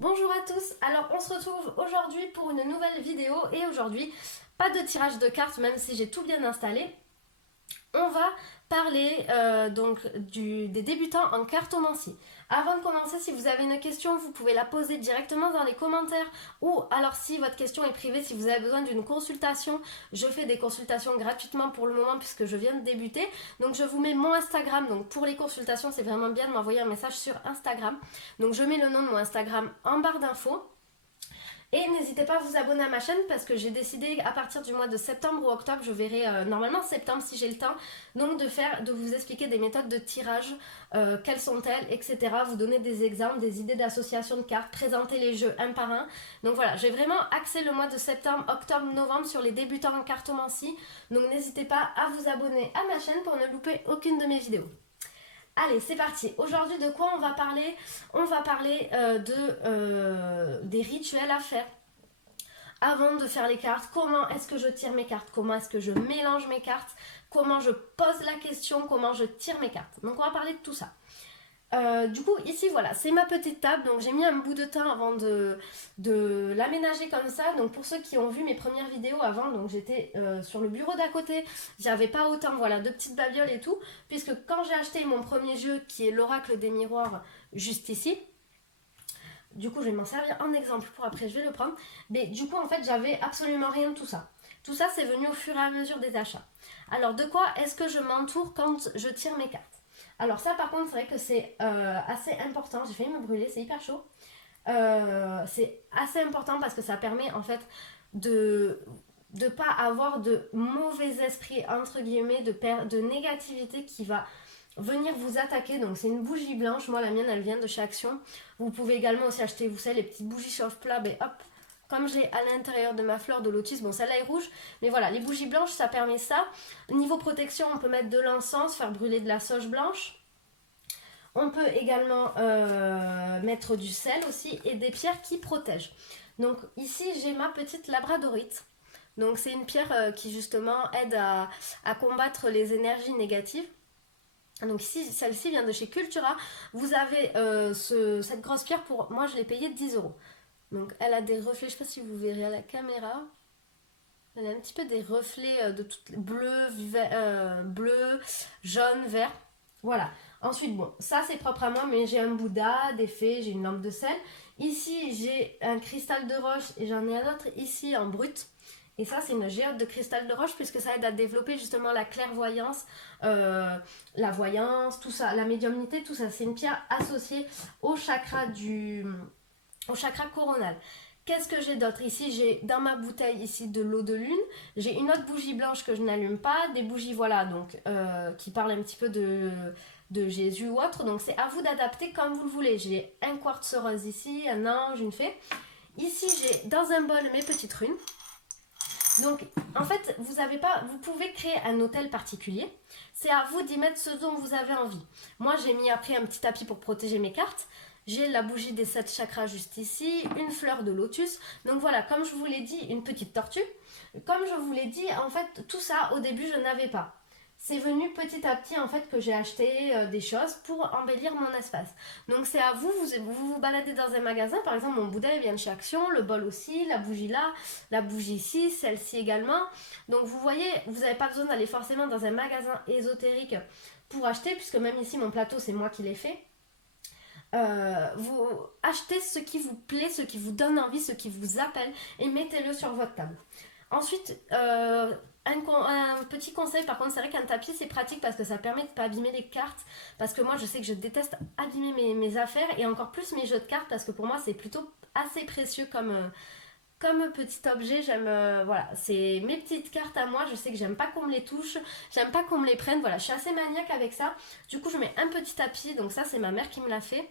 Bonjour à tous, alors on se retrouve aujourd'hui pour une nouvelle vidéo et aujourd'hui pas de tirage de cartes même si j'ai tout bien installé. On va parler des débutants en cartomancie. Avant de commencer, si vous avez une question, vous pouvez la poser directement dans les commentaires ou alors si votre question est privée, si vous avez besoin d'une consultation, je fais des consultations gratuitement pour le moment puisque je viens de débuter. Donc je vous mets mon Instagram, donc pour les consultations c'est vraiment bien de m'envoyer un message sur Instagram. Donc je mets le nom de mon Instagram en barre d'infos. Et n'hésitez pas à vous abonner à ma chaîne parce que j'ai décidé à partir du mois de septembre ou octobre, je verrai normalement septembre si j'ai le temps, donc de vous expliquer des méthodes de tirage, quelles sont-elles, etc. Vous donner des exemples, des idées d'association de cartes, présenter les jeux un par un. Donc voilà, j'ai vraiment axé le mois de septembre, octobre, novembre sur les débutants en cartomancie. Donc n'hésitez pas à vous abonner à ma chaîne pour ne louper aucune de mes vidéos. Allez, c'est parti. Aujourd'hui, de quoi on va parler? On va parler des rituels à faire avant de faire les cartes. Comment est-ce que je tire mes cartes? Comment est-ce que je mélange mes cartes? Comment je pose la question? Comment je tire mes cartes? Donc, on va parler de tout ça. Du coup, ici, voilà, c'est ma petite table. Donc, j'ai mis un bout de temps avant de l'aménager comme ça. Donc, pour ceux qui ont vu mes premières vidéos avant, donc j'étais sur le bureau d'à côté. J'avais pas autant, voilà, de petites babioles et tout. Puisque quand j'ai acheté mon premier jeu, qui est l'Oracle des miroirs, juste ici, du coup, je vais m'en servir en exemple pour après, je vais le prendre. Mais du coup, en fait, j'avais absolument rien de tout ça. Tout ça, c'est venu au fur et à mesure des achats. Alors, de quoi est-ce que je m'entoure quand je tire mes cartes? Alors ça par contre c'est vrai que c'est assez important, j'ai failli me brûler, c'est hyper chaud. C'est assez important parce que ça permet en fait de ne pas avoir de mauvais esprit entre guillemets, de négativité qui va venir vous attaquer. Donc c'est une bougie blanche, moi la mienne elle vient de chez Action. Vous pouvez également aussi acheter, vous savez, les petites bougies chauffe-plat, et hop, comme j'ai à l'intérieur de ma fleur de lotus, bon celle-là est rouge, mais voilà, les bougies blanches ça permet ça. Niveau protection, on peut mettre de l'encens, faire brûler de la sauge blanche. On peut également mettre du sel aussi et des pierres qui protègent. Donc ici j'ai ma petite labradorite. Donc c'est une pierre qui justement aide à combattre les énergies négatives. Donc ici celle-ci vient de chez Cultura. Vous avez cette grosse pierre, pour moi je l'ai payée 10 euros. Donc elle a des reflets, je ne sais pas si vous verrez à la caméra. Elle a un petit peu des reflets de toutes bleu, jaune, vert. Voilà. Ensuite, bon, ça c'est propre à moi, mais j'ai un Bouddha, des fées, j'ai une lampe de sel. Ici, j'ai un cristal de roche et j'en ai un autre ici en brut. Et ça, c'est une géode de cristal de roche puisque ça aide à développer justement la clairvoyance, la voyance, tout ça, la médiumnité, tout ça. C'est une pierre associée au chakra coronal. Qu'est-ce que j'ai d'autre? Ici, j'ai dans ma bouteille ici de l'eau de lune. J'ai une autre bougie blanche que je n'allume pas. Des bougies, voilà, donc qui parlent un petit peu de Jésus ou autre. Donc c'est à vous d'adapter comme vous le voulez. J'ai un quartz rose ici, un ange, une fée. Ici, j'ai dans un bol mes petites runes. Donc, en fait, vous pouvez créer un hôtel particulier. C'est à vous d'y mettre ce dont vous avez envie. Moi, j'ai mis après un petit tapis pour protéger mes cartes. J'ai la bougie des 7 chakras juste ici, une fleur de lotus. Donc voilà, comme je vous l'ai dit, une petite tortue. Comme je vous l'ai dit, en fait, tout ça, au début, je n'avais pas. C'est venu petit à petit, en fait, que j'ai acheté des choses pour embellir mon espace. Donc c'est à vous, vous baladez dans un magasin. Par exemple, mon Bouddha, il vient de chez Action, le bol aussi, la bougie là, la bougie ici, celle-ci également. Donc vous voyez, vous n'avez pas besoin d'aller forcément dans un magasin ésotérique pour acheter, puisque même ici, mon plateau, c'est moi qui l'ai fait. Vous achetez ce qui vous plaît, ce qui vous donne envie, ce qui vous appelle et mettez-le sur votre table. Ensuite, un petit conseil, par contre, c'est vrai qu'un tapis c'est pratique parce que ça permet de ne pas abîmer les cartes. Parce que moi, je sais que je déteste abîmer mes affaires et encore plus mes jeux de cartes parce que pour moi, c'est plutôt assez précieux comme petit objet. J'aime, voilà, c'est mes petites cartes à moi. Je sais que j'aime pas qu'on me les touche, j'aime pas qu'on me les prenne. Voilà, je suis assez maniaque avec ça. Du coup, je mets un petit tapis, donc ça, c'est ma mère qui me l'a fait.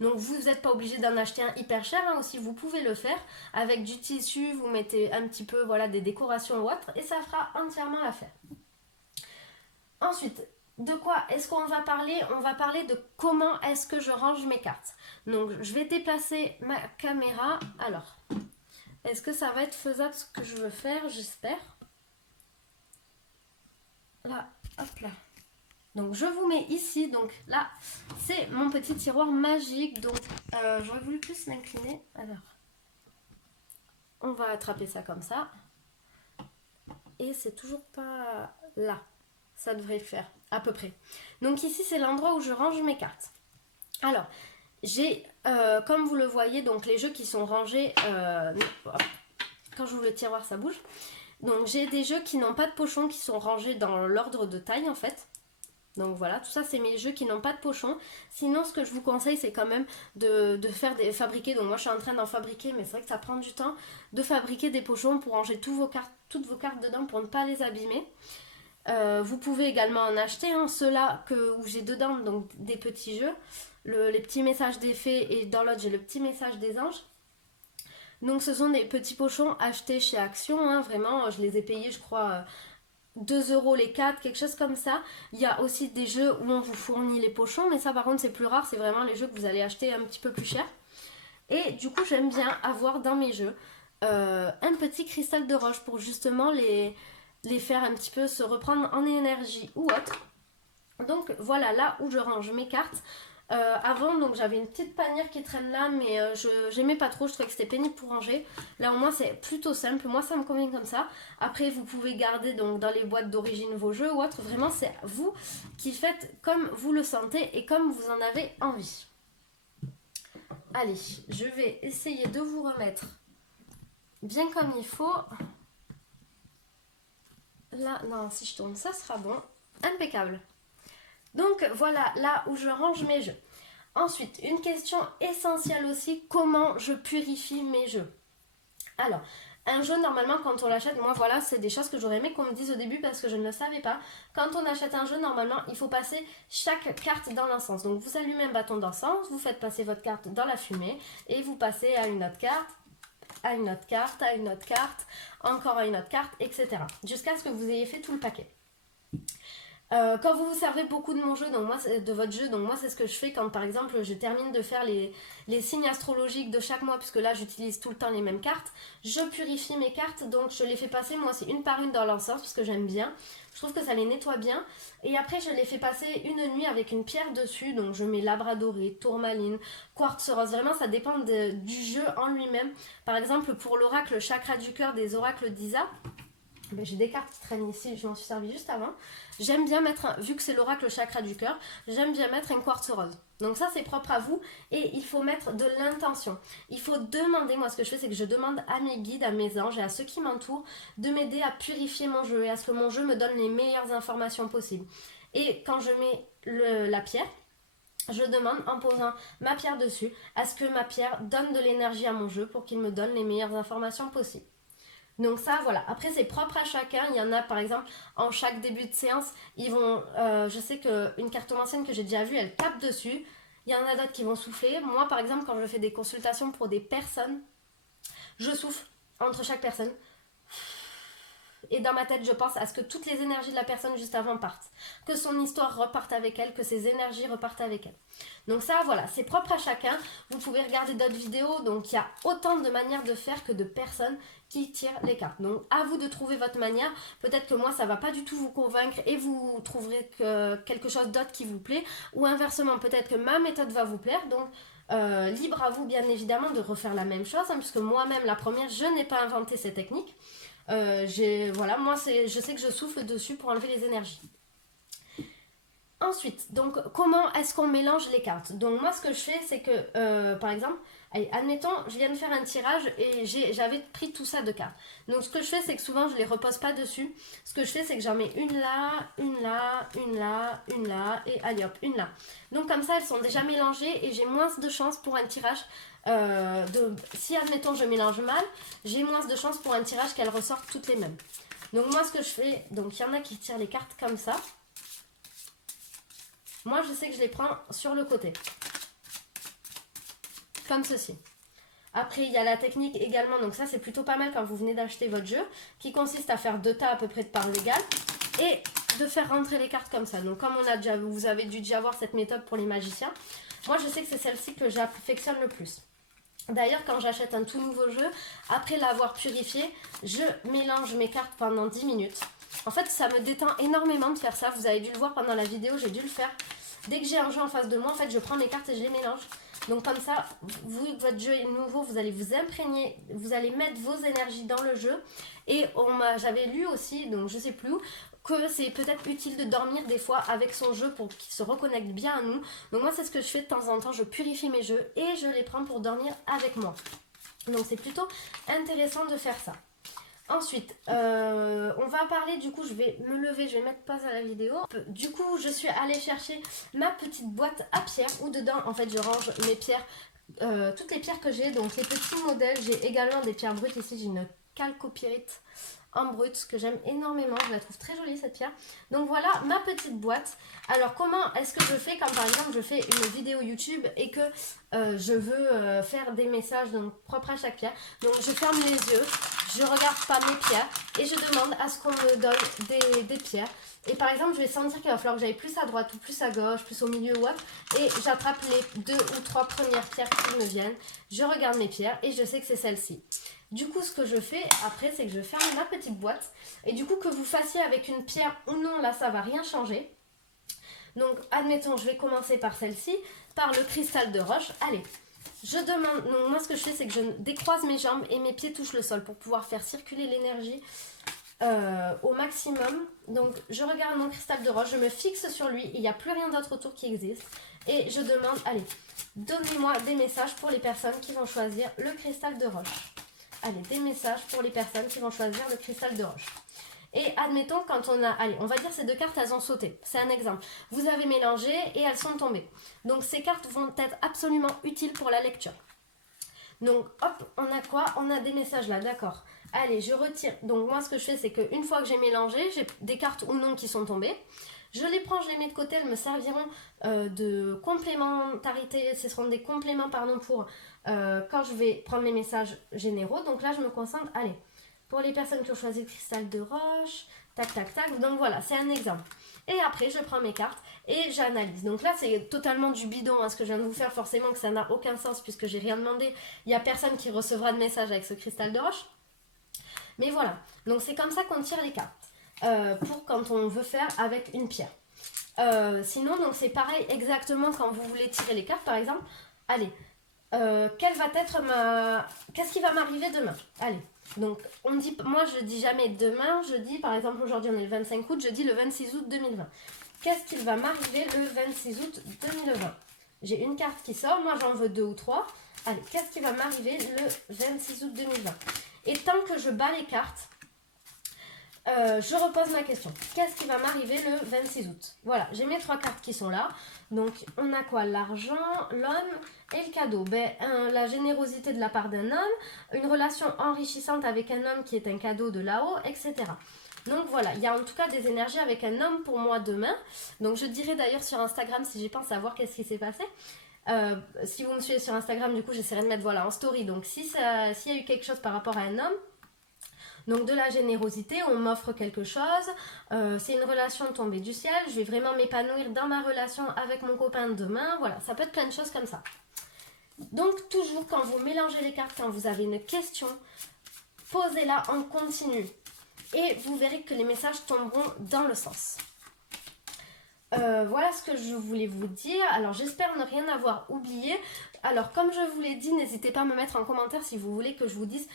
Donc vous n'êtes pas obligé d'en acheter un hyper cher, hein, aussi vous pouvez le faire avec du tissu, vous mettez un petit peu voilà, des décorations ou autre et ça fera entièrement l'affaire. Ensuite, de quoi est-ce qu'on va parler? On va parler de comment est-ce que je range mes cartes. Donc je vais déplacer ma caméra. Alors, est-ce que ça va être faisable ce que je veux faire? J'espère. Là, hop là. Donc je vous mets ici, donc là c'est mon petit tiroir magique, donc j'aurais voulu plus m'incliner, alors on va attraper ça comme ça, et c'est toujours pas là, ça devrait le faire à peu près. Donc ici c'est l'endroit où je range mes cartes. Alors j'ai, comme vous le voyez, donc les jeux qui sont rangés, quand j'ouvre le tiroir ça bouge, donc j'ai des jeux qui n'ont pas de pochon qui sont rangés dans l'ordre de taille en fait. Donc voilà, tout ça c'est mes jeux qui n'ont pas de pochon. Sinon ce que je vous conseille c'est quand même de fabriquer, donc moi je suis en train d'en fabriquer mais c'est vrai que ça prend du temps, de fabriquer des pochons pour ranger toutes vos cartes dedans pour ne pas les abîmer. Vous pouvez également en acheter, hein, ceux-là où j'ai dedans donc des petits jeux, les petits messages des fées, et dans l'autre j'ai le petit message des anges. Donc ce sont des petits pochons achetés chez Action, hein, vraiment je les ai payés je crois 2 euros les 4, quelque chose comme ça. Il y a aussi des jeux où on vous fournit les pochons, mais ça par contre c'est plus rare, c'est vraiment les jeux que vous allez acheter un petit peu plus cher. Et du coup j'aime bien avoir dans mes jeux un petit cristal de roche pour justement les faire un petit peu se reprendre en énergie ou autre. Donc voilà là où je range mes cartes. Avant donc j'avais une petite panière qui traîne là, mais j'aimais pas trop, je trouvais que c'était pénible pour ranger. Là au moins c'est plutôt simple, moi ça me convient comme ça. Après vous pouvez garder donc dans les boîtes d'origine vos jeux ou autre, vraiment c'est vous qui faites comme vous le sentez et comme vous en avez envie. Allez, je vais essayer de vous remettre bien comme il faut. Là, non, si je tourne ça sera bon, impeccable. Donc voilà, là où je range mes jeux. Ensuite, une question essentielle aussi, comment je purifie mes jeux? Alors, un jeu, normalement, quand on l'achète, moi voilà, c'est des choses que j'aurais aimé qu'on me dise au début parce que je ne le savais pas. Quand on achète un jeu, normalement, il faut passer chaque carte dans l'encens. Donc vous allumez un bâton d'encens, vous faites passer votre carte dans la fumée et vous passez à une autre carte, à une autre carte, à une autre carte, encore à une autre carte, etc. Jusqu'à ce que vous ayez fait tout le paquet. Quand vous vous servez beaucoup de mon jeu, donc moi de votre jeu, donc moi c'est ce que je fais quand par exemple je termine de faire les signes astrologiques de chaque mois, puisque là j'utilise tout le temps les mêmes cartes. Je purifie mes cartes, donc je les fais passer moi c'est une par une dans l'encens parce que j'aime bien. Je trouve que ça les nettoie bien. Et après je les fais passer une nuit avec une pierre dessus, donc je mets labradorite, tourmaline, quartz rose. Vraiment ça dépend du jeu en lui-même. Par exemple pour l'oracle chakra du cœur des oracles d'Isa. Ben, j'ai des cartes qui traînent ici, je m'en suis servi juste avant. J'aime bien mettre, vu que c'est l'oracle chakra du cœur, j'aime bien mettre un quartz rose. Donc ça c'est propre à vous et il faut mettre de l'intention. Il faut demander, moi ce que je fais c'est que je demande à mes guides, à mes anges et à ceux qui m'entourent de m'aider à purifier mon jeu et à ce que mon jeu me donne les meilleures informations possibles. Et quand je mets la pierre, je demande en posant ma pierre dessus à ce que ma pierre donne de l'énergie à mon jeu pour qu'il me donne les meilleures informations possibles. Donc ça voilà, après c'est propre à chacun, il y en a par exemple en chaque début de séance, ils vont, je sais qu'une cartomancienne que j'ai déjà vue, elle tape dessus, il y en a d'autres qui vont souffler. Moi par exemple quand je fais des consultations pour des personnes, je souffle entre chaque personne. Et dans ma tête, je pense à ce que toutes les énergies de la personne juste avant partent. Que son histoire reparte avec elle, que ses énergies repartent avec elle. Donc ça, voilà, c'est propre à chacun. Vous pouvez regarder d'autres vidéos. Donc il y a autant de manières de faire que de personnes qui tirent les cartes. Donc à vous de trouver votre manière. Peut-être que moi, ça va pas du tout vous convaincre et vous trouverez quelque chose d'autre qui vous plaît. Ou inversement, peut-être que ma méthode va vous plaire. Donc libre à vous, bien évidemment, de refaire la même chose. Hein, puisque moi-même, la première, je n'ai pas inventé ces techniques. Voilà, moi je sais que je souffle dessus pour enlever les énergies. Ensuite, donc comment est-ce qu'on mélange les cartes? Donc moi ce que je fais c'est que par exemple, allez, admettons je viens de faire un tirage et j'avais pris tout ça de cartes. Donc ce que je fais c'est que souvent je les repose pas dessus. Ce que je fais c'est que j'en mets une là, une là, une là, une là et allez hop, une là. Donc comme ça elles sont déjà mélangées et j'ai moins de chances pour un tirage. Si admettons je mélange mal, j'ai moins de chances pour un tirage qu'elles ressortent toutes les mêmes. Donc moi ce que je fais, donc il y en a qui tirent les cartes comme ça. Moi je sais que je les prends sur le côté. Comme ceci. Après il y a la technique également, donc ça c'est plutôt pas mal quand vous venez d'acheter votre jeu, qui consiste à faire 2 tas à peu près de parts égales et de faire rentrer les cartes comme ça. Donc comme vous avez dû déjà voir cette méthode pour les magiciens, moi je sais que c'est celle-ci que j'affectionne le plus. D'ailleurs, quand j'achète un tout nouveau jeu, après l'avoir purifié, je mélange mes cartes pendant 10 minutes. En fait, ça me détend énormément de faire ça. Vous avez dû le voir pendant la vidéo, j'ai dû le faire. Dès que j'ai un jeu en face de moi, en fait, je prends mes cartes et je les mélange. Donc comme ça, vous, votre jeu est nouveau, vous allez vous imprégner, vous allez mettre vos énergies dans le jeu. Et j'avais lu aussi, donc je sais plus où, que c'est peut-être utile de dormir des fois avec son jeu pour qu'il se reconnecte bien à nous. Donc moi, c'est ce que je fais de temps en temps, je purifie mes jeux et je les prends pour dormir avec moi. Donc c'est plutôt intéressant de faire ça. Ensuite, on va parler, du coup je vais me lever, je vais mettre pause à la vidéo. Du coup je suis allée chercher ma petite boîte à pierres où dedans en fait je range mes pierres, toutes les pierres que j'ai, donc les petits modèles. J'ai également des pierres brutes ici, j'ai une calcopyrite en brut que j'aime énormément, je la trouve très jolie cette pierre. Donc voilà ma petite boîte. Alors comment est-ce que je fais quand par exemple je fais une vidéo YouTube et que je veux faire des messages donc propres à chaque pierre. Donc je ferme les yeux, je regarde pas mes pierres et je demande à ce qu'on me donne des pierres. Et par exemple, je vais sentir qu'il va falloir que j'aille plus à droite ou plus à gauche, plus au milieu ou autre. Et j'attrape les 2 ou 3 premières pierres qui me viennent. Je regarde mes pierres et je sais que c'est celle-ci. Du coup, ce que je fais après, c'est que je ferme ma petite boîte. Et du coup, que vous fassiez avec une pierre ou non, là, ça va rien changer. Donc, admettons, je vais commencer par celle-ci, par le cristal de roche. Allez, je demande... Donc, moi, ce que je fais, c'est que je décroise mes jambes et mes pieds touchent le sol pour pouvoir faire circuler l'énergie au maximum. Donc je regarde mon cristal de roche, je me fixe sur lui, il n'y a plus rien d'autre autour qui existe et je demande, allez, donnez-moi des messages pour les personnes qui vont choisir le cristal de roche. Allez, des messages pour les personnes qui vont choisir le cristal de roche. Et admettons quand on a, allez, on va dire ces 2 cartes, elles ont sauté, c'est un exemple. Vous avez mélangé et elles sont tombées. Donc ces cartes vont être absolument utiles pour la lecture. Donc hop, on a quoi? On a des messages là, d'accord. Allez, je retire. Donc moi, ce que je fais, c'est qu'une fois que j'ai mélangé, j'ai des cartes ou non qui sont tombées. Je les prends, je les mets de côté. Elles me serviront de complémentarité. Ce seront des compléments, pardon, pour quand je vais prendre mes messages généraux. Donc là, je me concentre. Allez, pour les personnes qui ont choisi le cristal de roche, tac, tac, tac. Donc voilà, c'est un exemple. Et après, je prends mes cartes et j'analyse. Donc là, c'est totalement du bidon, hein, ce que je viens de vous faire. Forcément que ça n'a aucun sens puisque j'ai rien demandé. Il n'y a personne qui recevra de message avec ce cristal de roche. Mais voilà, donc c'est comme ça qu'on tire les cartes pour quand on veut faire avec une pierre. Sinon, donc c'est pareil exactement quand vous voulez tirer les cartes, par exemple. Allez, quelle va être qu'est-ce qui va m'arriver demain? Allez, donc on dit, moi je dis jamais demain, je dis par exemple aujourd'hui on est le 25 août, je dis le 26 août 2020. Qu'est-ce qui va m'arriver le 26 août 2020? J'ai une carte qui sort, moi j'en veux 2 ou 3. Allez, qu'est-ce qui va m'arriver le 26 août 2020? Et tant que je bats les cartes, je repose ma question. Qu'est-ce qui va m'arriver le 26 août? Voilà, j'ai mes 3 cartes qui sont là. Donc, on a quoi? L'argent, l'homme et le cadeau. La générosité de la part d'un homme, une relation enrichissante avec un homme qui est un cadeau de là-haut, etc. Donc voilà, il y a en tout cas des énergies avec un homme pour moi demain. Donc je dirai d'ailleurs sur Instagram si j'ai pensé à voir qu'est-ce qui s'est passé. Si vous me suivez sur Instagram, du coup j'essaierai de mettre voilà, en story. Donc s'il y a eu quelque chose par rapport à un homme, donc de la générosité, on m'offre quelque chose, c'est une relation tombée du ciel, je vais vraiment m'épanouir dans ma relation avec mon copain demain, voilà, ça peut être plein de choses comme ça. Donc toujours quand vous mélangez les cartes, quand vous avez une question, posez-la en continu et vous verrez que les messages tomberont dans le sens. Voilà ce que je voulais vous dire. Alors j'espère ne rien avoir oublié. Alors comme je vous l'ai dit, n'hésitez pas à me mettre en commentaire si vous voulez que je vous dise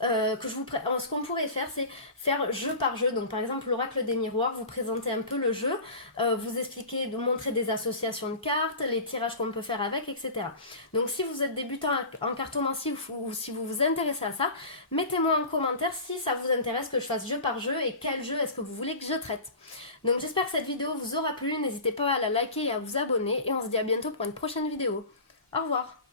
ce qu'on pourrait faire, c'est faire jeu par jeu. Donc par exemple l'oracle des miroirs, vous présentez un peu le jeu, vous expliquez, vous montrez des associations de cartes, les tirages qu'on peut faire avec, etc. Donc si vous êtes débutant en cartomancie ou si vous vous intéressez à ça, mettez-moi en commentaire si ça vous intéresse que je fasse jeu par jeu et quel jeu est-ce que vous voulez que je traite. Donc j'espère que cette vidéo vous aura plu, n'hésitez pas à la liker et à vous abonner et on se dit à bientôt pour une prochaine vidéo. Au revoir.